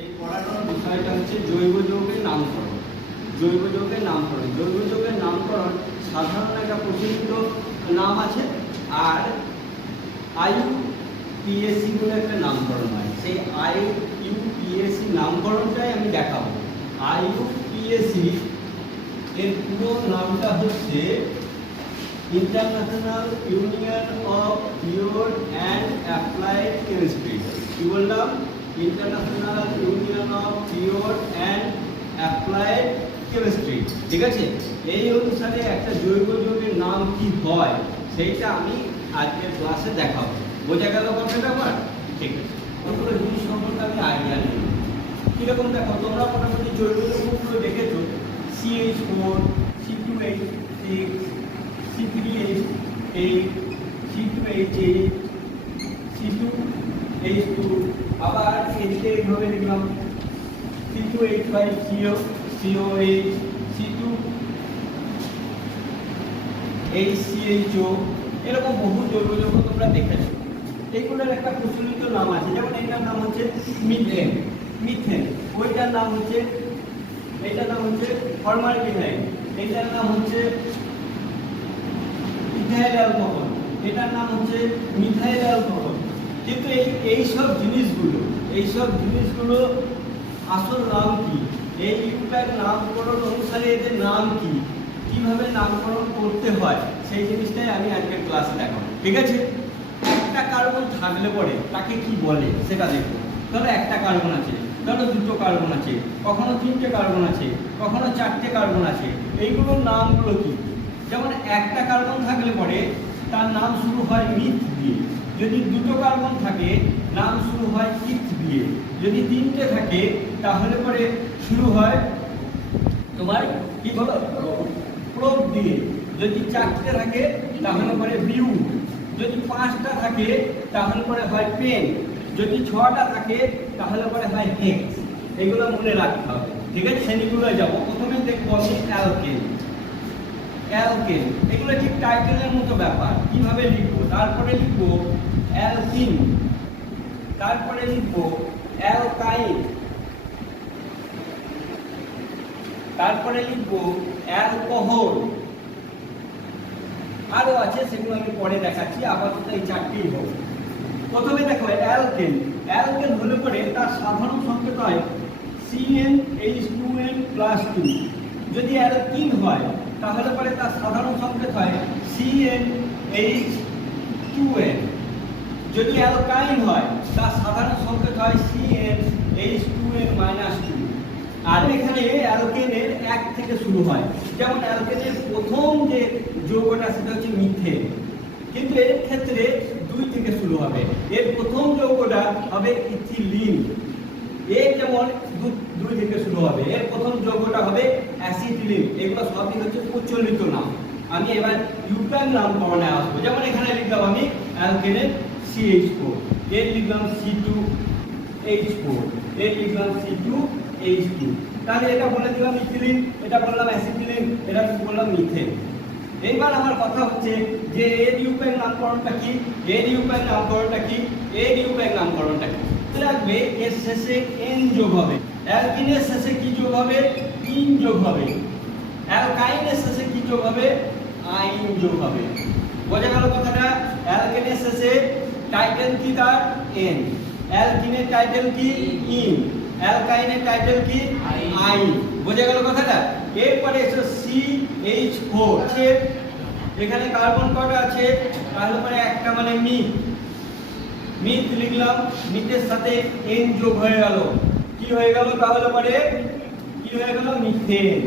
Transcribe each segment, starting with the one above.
এই পড়ানোর বিষয়টা হচ্ছে জৈব যৌগের নামকরণ। জৈব যৌগের নামকরণ। জৈব যৌগের নামকরণ সাধারণ একটা প্রচলিত নাম আছে, আর আয়ু পিএসসি বলে একটা নামকরণ হয়। সেই আই ইউ পিএসসি নামকরণটাই আমি দেখাবো। আইউ পিএসসি এর পুরো নামটা হচ্ছে international union of pure and applied chemistry কি বললাম? International union of pure and applied chemistry ঠিক আছে? এই অনুসারে একটা জৈব যৌগের নাম কি হয়, সেইটা আমি আজকের ক্লাসে দেখাবো। বোঝা গেল কথাটা আমার ঠিক আছে। ওগুলো জিনিস সম্পর্কে আমি আইডিয়া নেই। কীরকম দেখো, তোমরা মোটামুটি জৈব যৌগগুলো দেখেছ? CH four C two H six C three H eight C two H eight C two H two আবার এইচে এইভাবে লিখলাম C two H five CO CO H C two H C H O এরকম বহু জৈব যৌগ তোমরা দেখেছ। এইগুলোর একটা প্রচলিত নাম আছে, যেমন এইটার নাম হচ্ছে মিথেন মিথেন। ওইটার নাম হচ্ছে, এইটার নাম হচ্ছে ফর্মালডিহাইড, এইটার নাম হচ্ছে ইথাইল অ্যালকোহল, এটার নাম হচ্ছে মিথাইল অ্যালকোহল। কিন্তু এই এই সব জিনিসগুলো, এই সব জিনিসগুলো আসল নাম কি? এই ইউটার নামকরণ অনুসারে এদের নাম কি? কীভাবে নামকরণ করতে হয়? সেই জিনিসটাই আমি আজকের ক্লাসে দেখাবো, ঠিক আছে? একটা কার্বন থাকলে পরে তাকে কি বলে? সেটা দেখব। ধরো একটা কার্বন আছে, ধরো দুটো কার্বন আছে, কখনো তিনটে কার্বন আছে, কখনো চারটে কার্বন আছে, এইগুলোর নামগুলো কি? যেমন একটা কার্বন থাকলে পরে তার নাম শুরু হয় মিথ দিয়ে। যদি দুটো কার্বন থাকে, নাম শুরু হয় ইথ দিয়ে। যদি তিনটে থাকে, তাহলে পরে শুরু হয় তোমার কি বলো? প্রোপ দিয়ে। যদি চারটে থাকে, তাহলে পরে বিউ যদি পাঁচটা থাকে, তাহলে পরে হয় পেন যদি ছটা থাকে, তাহলে পরে হয় হেক্স এগুলো মনে রাখতে হবে। ঠিক আছে? শ্রেণীগুলো যাব। প্রথমে দেখব আমি অ্যালকেন অ্যালকেন এগুলো ঠিক টাইটেলের মতো ব্যাপার। কীভাবে লিখব? তারপরে লিখব অ্যালকিন তারপরে লিখব অ্যালকাইন তারপরে লিখব অ্যালকোহল। আরও আছে, সেগুলো আমি পরে দেখাচ্ছি। আপাতত এই চারটি হোক। প্রথমে দেখো অ্যালকেন। অ্যালকেন হলে পরে তার সাধারণ সংকেত হয় CN H two N plus two. যদি অ্যালকিন হয় তাহলে পরে তার সাধারণ সংকেত হয় সিএন এইচ টু এন যদি অ্যালকাইন হয়, তার সাধারণ সংকেত হয় CN H two N minus two আর এখানে অ্যালকেনের এক থেকে শুরু হয়। যেমন অ্যালকেনের প্রথম যে যৌগটা, সেটা হচ্ছে মিথেন। কিন্তু এর ক্ষেত্রে দুই থেকে শুরু হবে। এর প্রথম যৌগটা হবে ইথিলিন। এর যেমন দুই থেকে শুরু হবে। এর প্রথম যৌগটা হবে অ্যাসিটিলিন এগুলো সবই হচ্ছে প্রচলিত নাম। আমি এবার ইউটার নামকরণে আসব। যেমন এখানে লিখলাম আমি অ্যালকেনের সিএইচ ফোর এর লিখলাম সি টু এইচ ফোর এর লিখলাম সি টু এইচ টু তাহলে এটা বলে দিলাম ইথিলিন এটা বললাম অ্যাসিটিলিন এটা বললাম মিথেন এইবার আমার কথা হচ্ছে যে এর ইউপের নামকরণটা কি? এর ইউপের নামকরণটা কি? এর ইউপের নামকরণটা কি? রাখবে এর শেষে এন যোগ হবে। অ্যালকিনের শেষে কি যোগ হবে? ইন যোগ হবে। অ্যালকাইনের শেষে কি যোগ হবে? আইন যোগ হবে। বোঝা গেল কথাটা? অ্যালকেনের শেষে টাইটেল কি তার? এন অ্যালকিনের টাইটেল কি? ইন অ্যালকাইনের টাইটেল কি? আইন। বোঝা গেল কথাটা? এরপরে এসে সি এইচ ফোর এখানে কার্বন কটা আছে? তাহলে পরে একটা মানে মিথ মিথ লিখলাম। মিথের সাথে এন যোগ হয়ে গেল। কি হয়ে গেল? তাহলে পরে হয়ে গেল মিথেন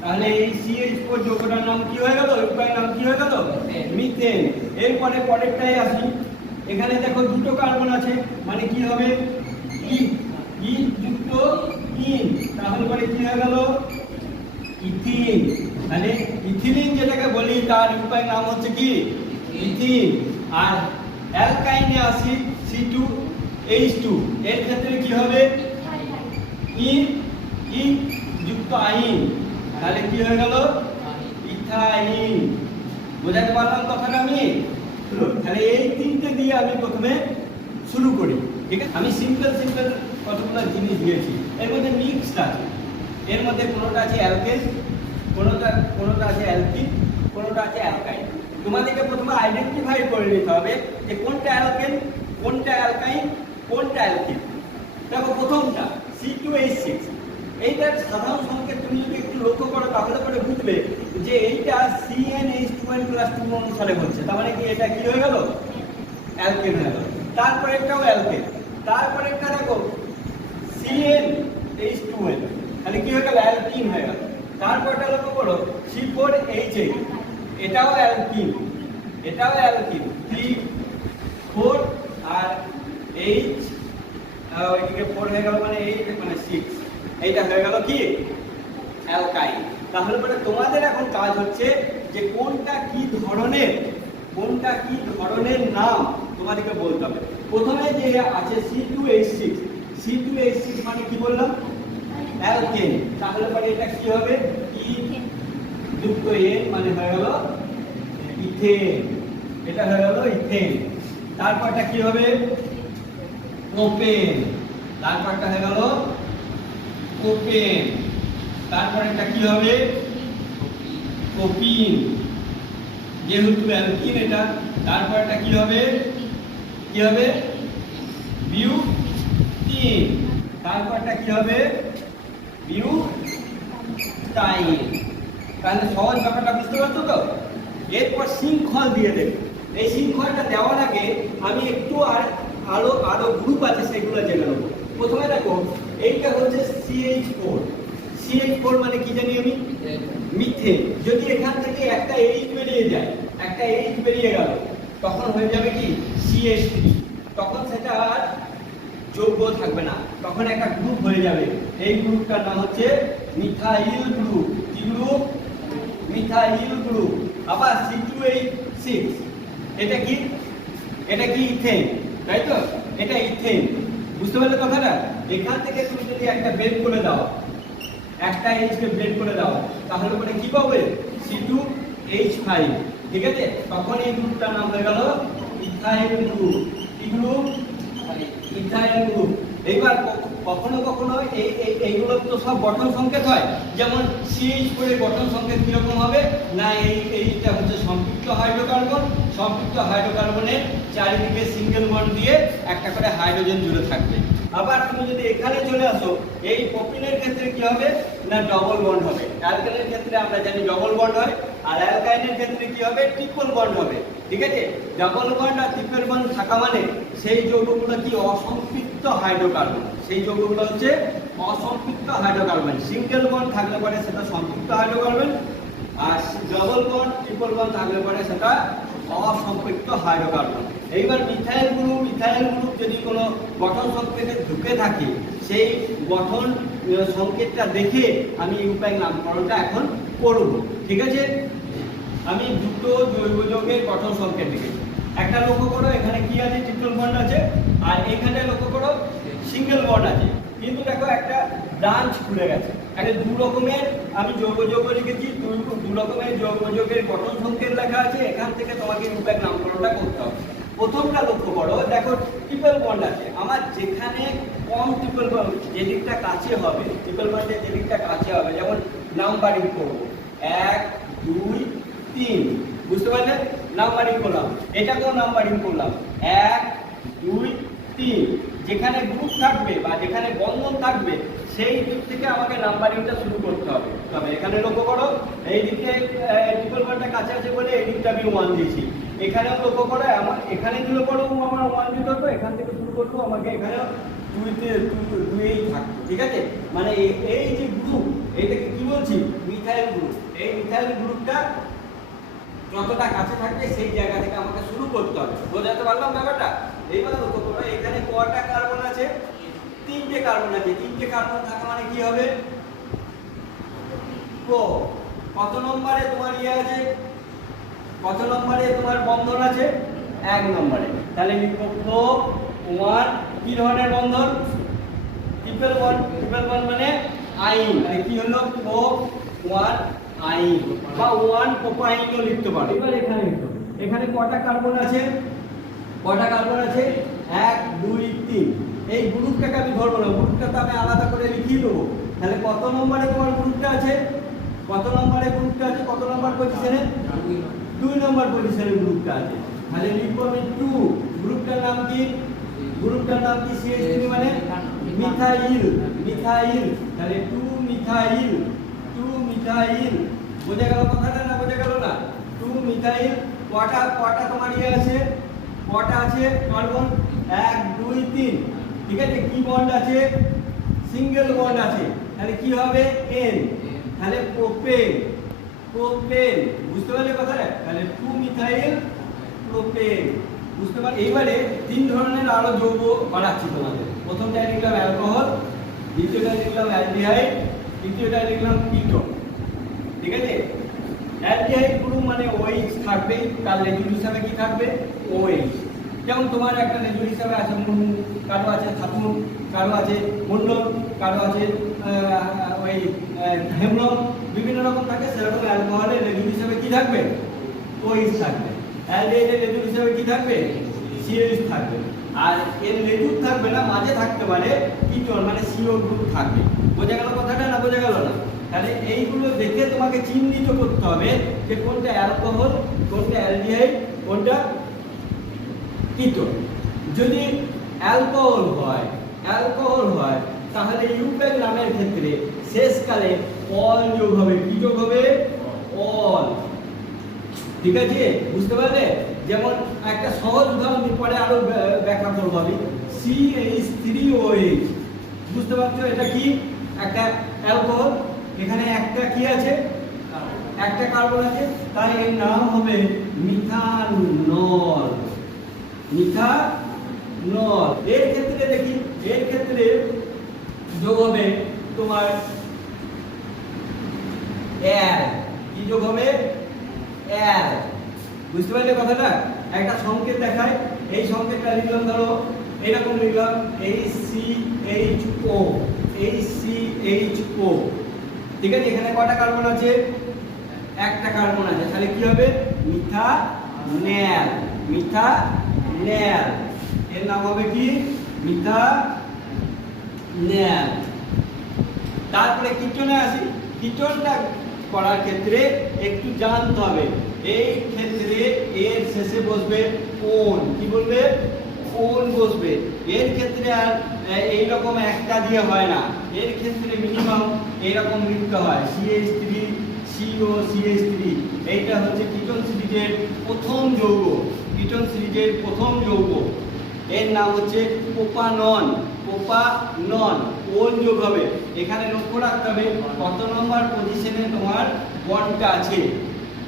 তাহলে এই সিএইচ ফোর যোগটার নাম কি হয়ে গেল? উপায়ের নাম কি হয়ে গেল? মিথেন। এরপরে পরেরটাই আসি। এখানে দেখো দুটো কার্বন আছে। মানে কি হবে? ই ই যুক্ত ইন তাহলে পরে কি হয়ে গেল? ইথিন তাহলে ইথিলিন যেটাকে বলি তার উপায় নাম হচ্ছে কি? ইথিন আর অ্যালকাইনে আসি সি টু এইচ টু। এর ক্ষেত্রে কি হবে? ইন ই যুক্ত আইন। তাহলে কি হয়ে গেল? ইথাইন। বোঝাতে পারলাম কথাটা আমি? তাহলে এই তিনটে দিয়ে আমি প্রথমে শুরু করি ঠিক আছে? আমি সিম্পল সিম্পল কতগুলো জিনিস দিয়েছি। এর মধ্যে মিক্সড আছে। এর মধ্যে কোনোটা আছে অ্যালকেন কোনোটা কোনোটা আছে অ্যালকিন কোনোটা আছে অ্যালকাইন তোমাদেরকে প্রথমে আইডেন্টিফাই করে নিতে হবে যে কোনটা অ্যালকেন কোনটা অ্যালকাইন কোনটা অ্যালকিন দেখো প্রথমটা সি টু এইচ সিক্স এইটার সাধারণ সংকেত তুমি যদি একটু লক্ষ্য করো, তাহলে পরে বুঝবে যে এইটা C N H two plus two অনুসারে হচ্ছে তার মানে কি এটা কি হয়ে গেল? অ্যালকেন হয়ে গেল। তারপরে একটাও অ্যালকেন তারপরে একটা দেখো সিএন এইচ টু তাহলে কি হয়ে গেল? অ্যালকিন হয়ে গেল। তারপরটা লক্ষ্য করো সি ফোর এইচ এইট এটাও অ্যালকিন। এটাও অ্যালকিন। থ্রি ফোর আর এইচ ওইদিকে ফোর হয়ে গেল মানে এইট মানে সিক্স এইটা হয়ে গেল কি? অ্যালকাইন। তাহলে মানে তোমাদের এখন কাজ হচ্ছে যে কোনটা কি ধরনের, কোনটা কি ধরনের নাম তোমাদেরকে বলতে হবে। প্রথমে যে আছে C two H six C two H six মানে কি বললাম? অ্যালকেন। তাহলে মানে এটা কি হবে? ই যুক্ত এন মানে হয়ে গেল ইথেন। এটা হয়ে গেল ইথেন। তারপরটা কি হবে? প্রোপেন। তারপরটা হয়ে গেল প্রোপেন তারপরেরটা কি হবে? কোপিন। যেহেতু অ্যালকিন, এটা তারপরটা কি হবে? কি হবে? বিউটিন। তারপরটা কি হবে? বিউটাইন। তাহলে সহজ ব্যাপারটা বুঝতে পারছ তো? এরপর শৃঙ্খল দিয়ে দেবে। এই শৃঙ্খলটা দেওয়ার আগে আমি একটু আর আরও আরও গ্রুপ আছে, সেগুলো জেনে নেব। প্রথমে দেখো এইটা হচ্ছে সিএইচ ফোর সিএইচ ফোর মানে কি জানি আমি? মিথেন যদি এখান থেকে একটা এইচ বেরিয়ে যায়, একটা এইচ বেরিয়ে গেল, তখন হয়ে যাবে কি? থ্রি তখন সেটা আর যোগ্য থাকবে না। তখন একটা গ্রুপ হয়ে যাবে। এই গ্রুপটার নাম হচ্ছে মিথাইল গ্রুপ কি গ্রুপ মিথাইল গ্রুপ আবার সি টু এইট সিক্স এটা কি? এটা কি ইথেন, তাই তো? এটা ইথেন। বুঝতে পারলে কথাটা? এখান থেকে তুমি যদি একটা বের করে দাও, একটা এইচকে ব্রেক করে দাও, তাহলে পরে কি পাবে? সি টু এইচ ফাইভ ঠিক আছে? তখন এই গ্রুপটার নাম হয়ে গেল ইথাইল গ্রুপ কি গ্রুপ ইথাইল গ্রুপ এইবার কখনো কখনো এই- এইগুলো তো সব গঠন সংকেত হয়। যেমন সিএইচ করে গঠন সংকেত কীরকম হবে? না, এই, এইটা হচ্ছে সম্পৃক্ত হাইড্রোকার্বন সম্পৃক্ত হাইড্রোকার্বনের চারিদিকে সিঙ্গেল বন্ড দিয়ে একটা করে হাইড্রোজেন জুড়ে থাকবে। আবার তুমি যদি এখানে চলে আসো, এই প্রোপিনের ক্ষেত্রে কি হবে? না ডবল বন্ড হবে। অ্যালকানের ক্ষেত্রে আমরা জানি ডবল বন্ড হয়, আর অ্যালকাইনের ক্ষেত্রে কি হবে? ট্রিপল বন্ড হবে। ঠিক আছে? ডবল বন্ড আর ট্রিপল বন্ড থাকা মানে সেই যৌগগুলো কি অসম্পৃক্ত হাইড্রোকার্বন সেই যৌগগুলো হচ্ছে অসম্পৃক্ত হাইড্রোকার্বন সিঙ্গেল বন্ড থাকলে পরে সেটা সম্পৃক্ত হাইড্রোকার্বন আর ডবল বন্ড ট্রিপল বন্ড থাকলে পরে সেটা অসম্পৃক্ত হাইড্রোকার্বন এইবার মিথাইল গ্রুপ মিথাইল গ্রুপ যদি কোনো গঠন সংকেতে ঢুকে থাকে, সেই গঠন সংকেতটা দেখে আমি ইউপ্যাক নামকরণটা এখন করব। ঠিক আছে? আমি দুটো জৈব যৌগের গঠন সংকেত লিখেছি একটা লক্ষ্য করো, এখানে কি আছে? ট্রিপল বন্ড আছে। আর এখানে লক্ষ্য করো, সিঙ্গেল বন্ড আছে। কিন্তু দেখো, একটা ব্রাঞ্চ খুলে গেছে। একটা দু রকমের, আমি যৌগ যৌগ লিখেছি, দু- রকমের যৌগ গঠন সংকেত লেখা আছে। এখান থেকে তোমাকে ইউপ্যাক নামকরণটা করতে হবে। প্রথমটা লক্ষ্য করো, দেখো ট্রিপল বন্ড আছে। আমার যেখানে কম ট্রিপল বন্ড যে দিকটা কাছে হবে ট্রিপল বন্ডের যে দিকটা কাছে হবে, যেমন নাম্বারিং করব। এক, দুই, তিন। বুঝতে পারলে? নাম্বারিং করলাম। এটাকেও নাম্বারিং করলাম। এক, দুই, তিন। যেখানে গ্রুপ থাকবে বা যেখানে বন্ধন থাকবে, সেই দিক থেকে আমাকে নাম্বারিংটা শুরু করতে হবে। তবে এখানে লক্ষ্য করো, এই দিকে ট্রিপল বন্ডটা কাছে আছে বলে এই দিকটা আমি ওয়ান দিয়েছি। এখানেও লক্ষ্য করো আমার এখানে দিলে পরেও আমার ওয়ান দিতে হতো এখান থেকে শুরু করতো আমাকে এখানেও দুইতে দুইয়েই থাকতো ঠিক আছে? মানে এই- যে গ্রুপ এইটাকে কি বলছি? মিথাইল গ্রুপ এই মিথাইল গ্রুপটা যতটা কাছে থাকবে, সেই জায়গা থেকে আমাকে শুরু করতে হবে। বোঝাতে পারলাম ব্যাপারটা? এইবার লক্ষ্য করো, এখানে কটা কার্বন আছে? তিনটে কার্বন আছে। তিনটে কার্বন থাকা মানে কি হবে? কত নম্বরে তোমার ইয়ে আছে? কত নম্বরে তোমার বন্ধন আছে? এক নম্বরে। তাহলে প্রো ওয়ান। কি ধরনের বন্ধন? Triple one. ট্রিপল ওয়ান মানে আইন। মানে কি হলো? প্রো ওয়ান আইন। বা ওয়ান প্রোপাইনও লিখতে পারো। এবার এখানে লিখো এখানে কটা কার্বন আছে? কটা কার্বন আছে? এক, দুই, তিন। এই গ্রুপটাকে আমি ধরবো না। গ্রুপটা তো আমি আলাদা করে লিখিয়ে দেবো। তাহলে কত নম্বরে তোমার গ্রুপটা আছে? কত নম্বরে গ্রুপটা আছে? কত নম্বর পজিশনে? দুই নম্বর পজিশনে গ্রুপটা আছে। তাহলে লিখব আমি টু গ্রুপটার নাম কি? গ্রুপটার নাম কি? সিএস মানে? মিথাইল। মিথাইল। তাহলে টু মিথাইল। Two methyl. বোঝা গেল কথাটা না বোঝা গেল না? Two methyl. কটা? কটা তোমার ইয়ে আছে? কটা আছে? কার্বন এক, দুই, তিন। ঠিক আছে? কি বন্ড আছে? সিঙ্গেল বন্ড আছে। তাহলে কি হবে? এন তাহলে প্রোপেন প্রোপেন বুঝতে পারলে কথাটা? তাহলে টু মিথাইল প্রোপেন বুঝতে পারলে এইবারে তিন ধরনের আরও যৌগ বাড়াচ্ছি তোমাদের। প্রথমটা লিখলাম অ্যালকোহল দ্বিতীয়টা লিখলাম অ্যালডিহাইড তৃতীয়টা লিখলাম কিটোন ঠিক আছে? অ্যালডিহাইড গ্রুপ মানে ওএইচ থাকবে, তার লেজুর হিসাবে কি থাকবে? ওএইচ যেমন তোমার একটা লেজুর হিসাবে আছে মুনু কারও আছে থাপুন কারও আছে মন্ডল কারও আছে ওই হেমলম বিভিন্ন রকম থাকে, সেরকম অ্যালকোহলের লেজুর হিসাবে কি থাকবে? ওএইচ থাকবে। অ্যালডিহাইডের লেজুর হিসাবে কি থাকবে? সিএইচ থাকবে। আর এর লেজুর থাকবে না, মাঝে থাকতে পারে কিটোন মানে সিও গ্রুপ থাকবে বোঝা গেল কথাটা না বোঝা গেল না? তাহলে এইগুলো দেখে তোমাকে চিহ্নিত করতে হবে যে কোনটা অ্যালকোহল কোনটা অ্যালডিহাইড কোনটা কিটোন যদি অ্যালকোহল হয় অ্যালকোহল হয়, তাহলে ইউপেক নামের ক্ষেত্রে শেষকালে অল যোগ হবে কি যোগ হবে অল। ঠিক আছে? বুঝতে পারলে? যেমন একটা সহজ উদাহরণ পরে আরও ব্যা- ব্যাখ্যা করব আমি। C H three O H বুঝতে পারছ? এটা কি? একটা অ্যালকোহল। এখানে একটা কি আছে? একটা কার্বন আছে। তাই এর নাম হবে মিথানল। মিথানল। এর ক্ষেত্রে দেখি, এর ক্ষেত্রে যোগ হবে তোমার এর কি যোগ হবে? এর বুঝতে পারলে কথাটা? একটা সংকেত দেখায়। এই সংকেতটা লিখলাম, ধরো, এরকম লিখলাম H C H O H C H O ঠিক আছে? এখানে কটা কার্বন আছে? একটা কার্বন আছে। তাহলে কি হবে? মিথা ন্যাল মিথা ন্যাল এর নাম হবে কি? মিথা ন্যাল তারপরে কীর্তনে আসি। কীর্তনটা করার ক্ষেত্রে একটু জানতে হবে। এই ক্ষেত্রে এর শেষে বসবে কোন। কি বলবে? কোন বসবে। এর ক্ষেত্রে আর এই রকম একটা দিয়ে হয় না। এর ক্ষেত্রে মিনিমাম এইরকম লিখতে হয়। CH three CO CH three এইটা হচ্ছে কিটন সিরিজের প্রথম যৌগ। কিটন সিরিজের প্রথম যৌগ। এর নাম হচ্ছে কোপানন। কোপানন। কোন যোগ হবে। এখানে লক্ষ্য রাখতে হবে, কত নম্বর পজিশনে তোমার বনটা আছে?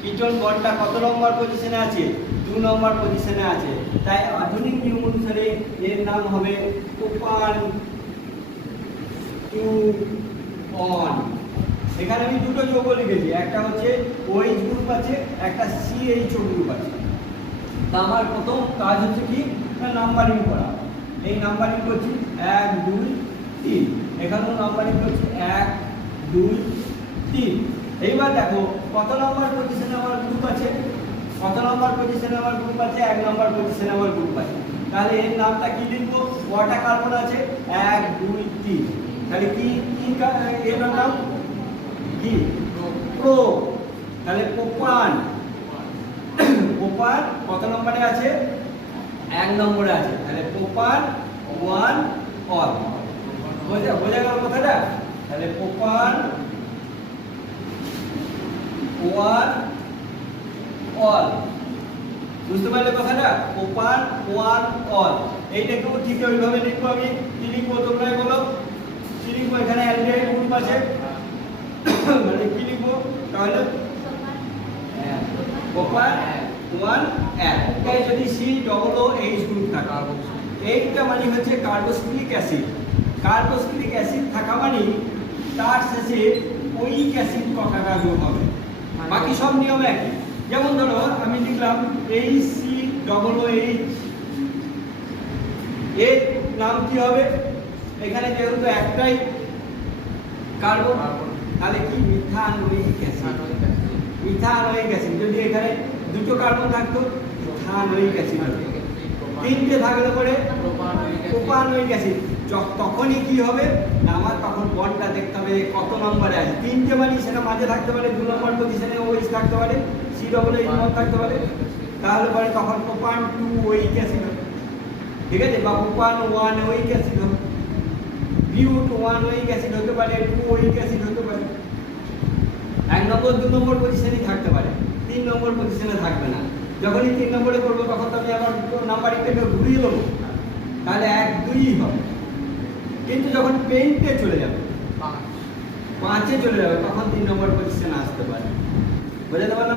কিটন বনটা কত নম্বর পজিশনে আছে? দু নম্বর পজিশনে আছে। তাই আধুনিক নিয়ম অনুসারে এর নাম হবে কোপান টু অন এখানে আমি দুটো যোগ লিখেছি, একটা হচ্ছে ওইচ গ্রুপ আছে, একটা সিএইচ গ্রুপ আছে। তা আমার প্রথম কাজ হচ্ছে কি? নাম্বারিং করা। এই নাম্বারিং করছি, এক, দুই তিন। এখানেও নাম্বারিং করছি এক, দুই, তিন। এইবার দেখো, কত নম্বর পজিশনে আমার গ্রুপ আছে? কত নম্বর পজিশনে আমার গ্রুপ আছে? এক নম্বর পজিশনে আমার গ্রুপ আছে। তাহলে এর নামটা কি লিখব? কটা কার্বন আছে? এক, দুই, তিন। তাহলে কি কি এর নাম কি? প্রো তাহলে প্রোপান প্রোপান কত নম্বরে আছে? এক নম্বরে আছে। তাহলে প্রোপান ওয়ান অল বোঝা বোঝা গেল কথাটা? তাহলে প্রোপান ওয়ান অল। বুঝতে পারলে কথাটা? প্রোপান ওয়ান অল। এইটাকেও ঠিক ওইভাবে লিখব আমি। কি লিখব তোমরাই বলো। কি লিখব এখানে অ্যালডিহাইড গ্রুপ আছে মানে কি লিখব? তাহলে প্রপার ওয়ান এক যদি C double O H group থাকে, এইটা মানে হচ্ছে কার্বোক্সিলিক অ্যাসিড। কার্বোক্সিলিক অ্যাসিড থাকা মানে তার শেষে ওইক অ্যাসিড যোগ হবে। বাকি সব নিয়ম একই। যেমন ধরো আমি লিখলাম H C double O H এর নাম কি হবে? এখানে যেহেতু একটাই কার্বন তাহলে কি? Methanoic acid. Methanoic acid. যদি এখানে দুটো কার্বন থাকতো মিথানোয়িক অ্যাসিড তিনটে থাকলে পরে প্রোপানোয়িক অ্যাসিড। তখনই কি হবে? না, আমার তখন বন্ডটা দেখতে হবে কত নম্বরে আছে? তিনটে মানে সেটা মাঝে থাকতে পারে, দু নম্বর পজিশনে ওইস থাকতে পারে সি ডবল এইচ বন্ড থাকতে পারে। তাহলে পরে তখন প্রোপান টু ওইক অ্যাসিড হবে ঠিক আছে? বা প্রোপান ওয়ান ওইক অ্যাসিড হবে বিউট ওয়ান হতে পারে টু ওইক অ্যাসিড হতে পারে। এক নম্বর, দু নম্বর পজিশনেই থাকতে পারে। তিন নম্বর পজিশনে থাকবে না। যখনই তিন নম্বরে করব, তখন তো আমি আবার নাম্বারিংটাকে ঘুরিয়ে দেবো। তাহলে এক দুই হবে। কিন্তু যখন পেইন্টে চলে যাবে, পাঁচ। চলে যাবে, তখন তিন নম্বর পজিশনে আসতে পারে। বোঝাতে পারলাম?